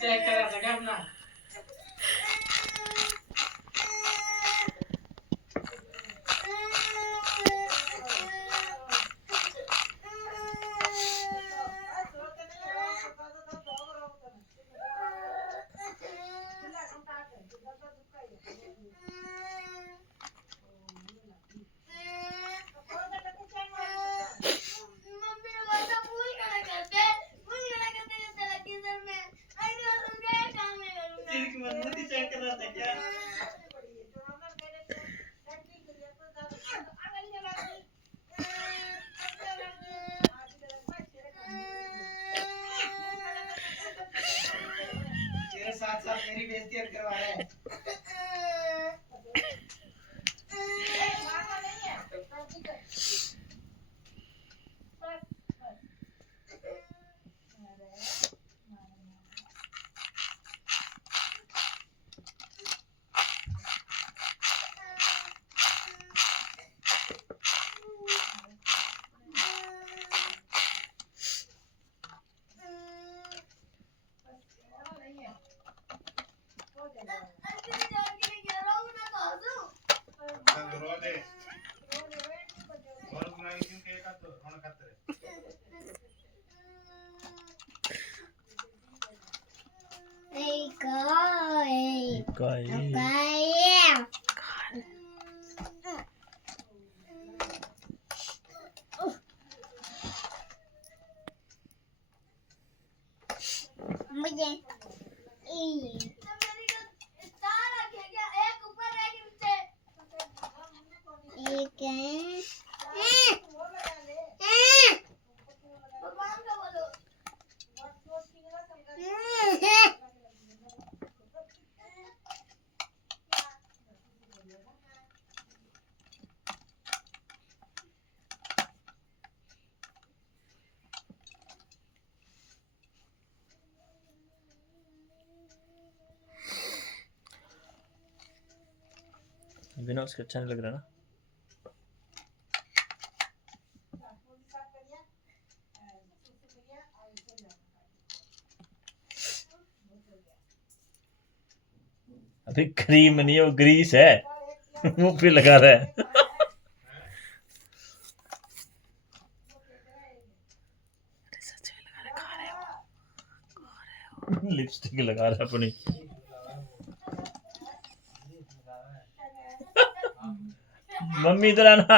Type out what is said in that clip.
check करा सका अपना चेक कर रहा था क्या तेरे साथ साथ मेरी बेइज्जती करवा रहा है बिना उसके अच्छा नहीं लग रहा ना अभी क्रीम नहीं है वो ग्रीस है मुंह पे लगा रहा है लिपस्टिक लगा रहा है अपनी मम्मी इधर आना